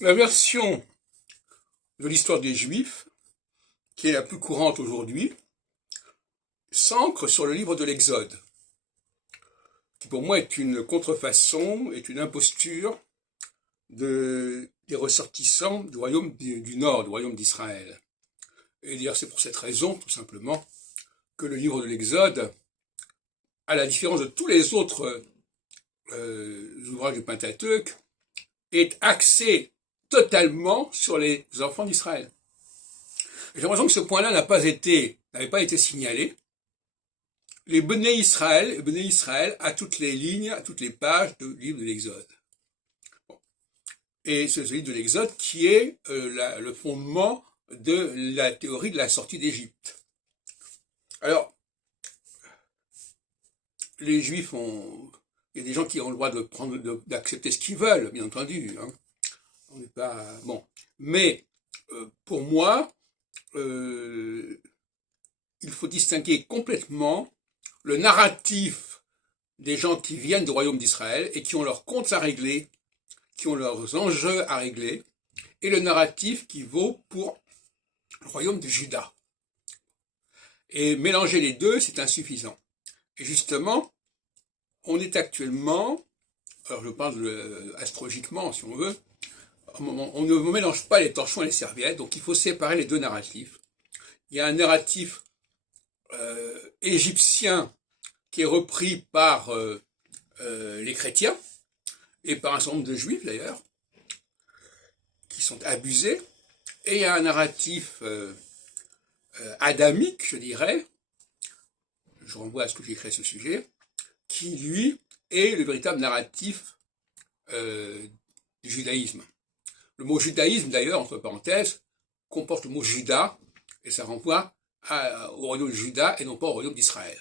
La version de l'histoire des Juifs, qui est la plus courante aujourd'hui, s'ancre sur le livre de l'Exode, qui pour moi est une contrefaçon, est une imposture des ressortissants du royaume du Nord, du royaume d'Israël. Et d'ailleurs c'est pour cette raison, tout simplement, que le livre de l'Exode, à la différence de tous les autres ouvrages du Pentateuque, est axé totalement sur les enfants d'Israël. J'ai l'impression que ce point-là n'avait pas été signalé. Les Béné Israël à toutes les lignes, à toutes les pages du livre de l'Exode. Bon. Et c'est ce livre de l'Exode qui est le fondement de la théorie de la sortie d'Égypte. Alors, les Juifs il y a des gens qui ont le droit d'accepter ce qu'ils veulent, bien entendu. Hein. On n'est pas bon, mais pour moi, il faut distinguer complètement le narratif des gens qui viennent du royaume d'Israël et qui ont leurs comptes à régler, qui ont leurs enjeux à régler, et le narratif qui vaut pour le royaume de Juda. Et mélanger les deux, c'est insuffisant. Et justement, on est actuellement, alors je parle astrologiquement si on veut, on ne mélange pas les torchons et les serviettes, donc il faut séparer les deux narratifs. Il y a un narratif égyptien qui est repris par les chrétiens, et par un certain nombre de juifs d'ailleurs, qui sont abusés, et il y a un narratif adamique, je dirais, je renvoie à ce que j'ai écrit à ce sujet, qui lui est le véritable narratif du judaïsme. Le mot judaïsme d'ailleurs, entre parenthèses, comporte le mot Juda, et ça renvoie au royaume de Juda et non pas au royaume d'Israël.